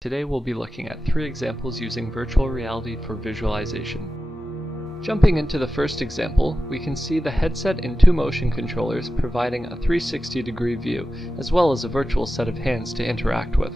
Today we'll be looking at 3 examples using virtual reality for visualization. Jumping into the first example, we can see the headset and 2 motion controllers providing a 360-degree view, as well as a virtual set of hands to interact with.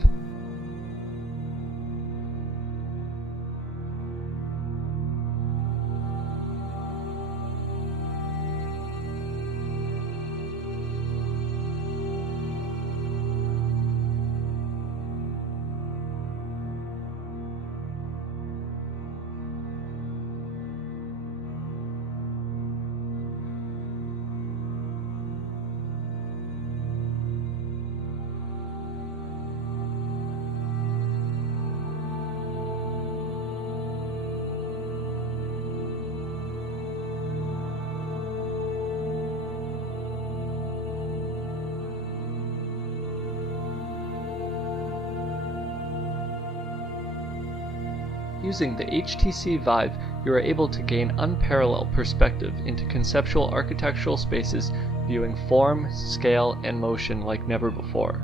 Using the HTC Vive, you are able to gain unparalleled perspective into conceptual architectural spaces, viewing form, scale, and motion like never before.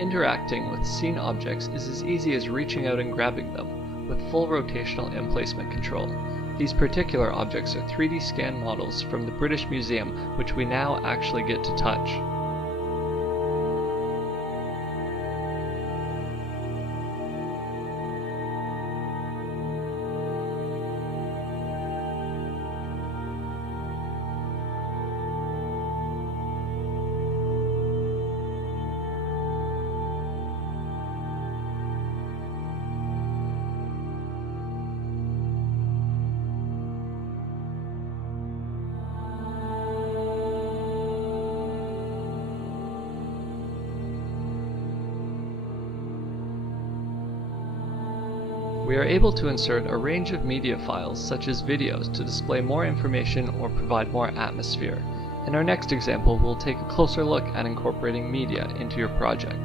Interacting with seen objects is as easy as reaching out and grabbing them, with full rotational and placement control. These particular objects are 3D scan models from the British Museum, which we now actually get to touch. We are able to insert a range of media files such as videos to display more information or provide more atmosphere. In our next example, we'll take a closer look at incorporating media into your project.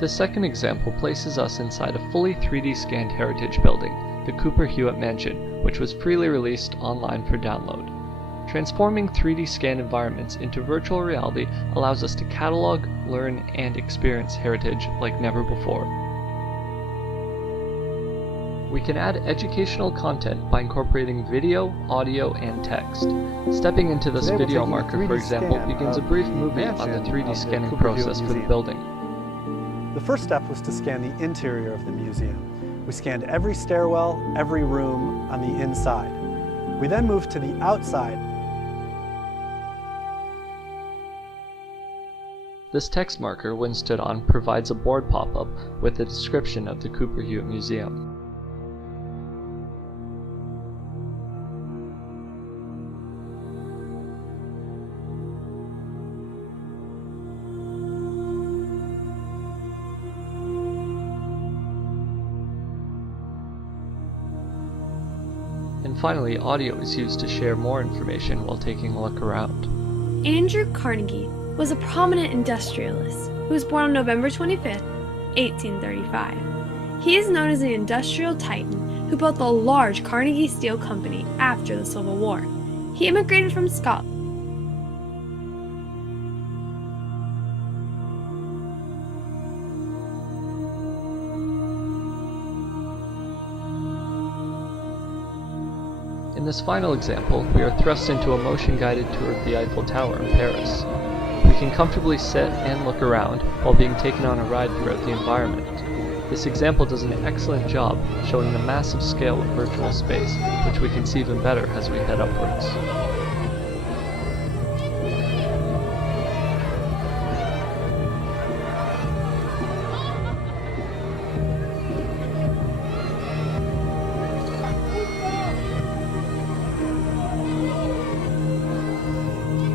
The second example places us inside a fully 3D scanned heritage building, the Cooper Hewitt Mansion, which was freely released online for download. Transforming 3D scanned environments into virtual reality allows us to catalog, learn, and experience heritage like never before. We can add educational content by incorporating video, audio, and text. Stepping into this video marker, for example, begins a brief movie on the 3D scanning process for the building. The first step was to scan the interior of the museum. We scanned every stairwell, every room on the inside. We then moved to the outside. This text marker, when stood on, provides a board pop-up with a description of the Cooper Hewitt Museum. And finally, audio is used to share more information while taking a look around. Andrew Carnegie was a prominent industrialist who was born on November 25, 1835. He is known as the industrial titan who built the large Carnegie Steel Company after the Civil War. He immigrated from Scotland. In this final example, we are thrust into a motion-guided tour of the Eiffel Tower in Paris. We can comfortably sit and look around while being taken on a ride throughout the environment. This example does an excellent job showing the massive scale of virtual space, which we can see even better as we head upwards.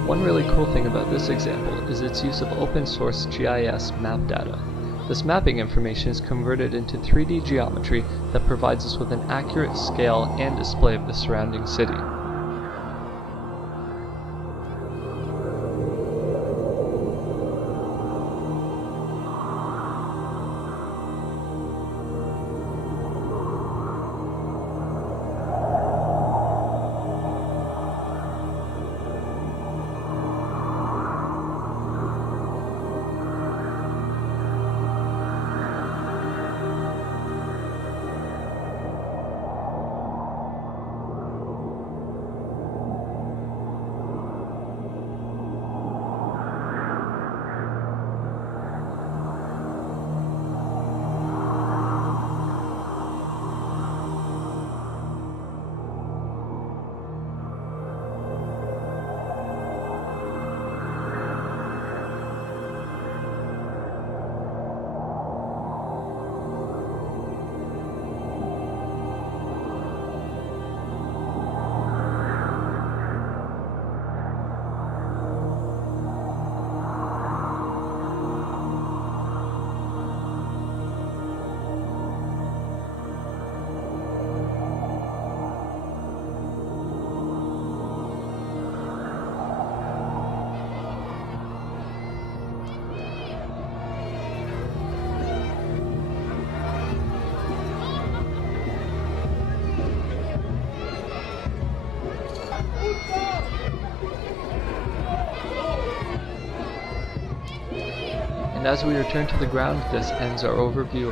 One really cool thing about this example is its use of open source GIS map data. This mapping information is converted into 3D geometry that provides us with an accurate scale and display of the surrounding city. And as we return to the ground, this ends our overview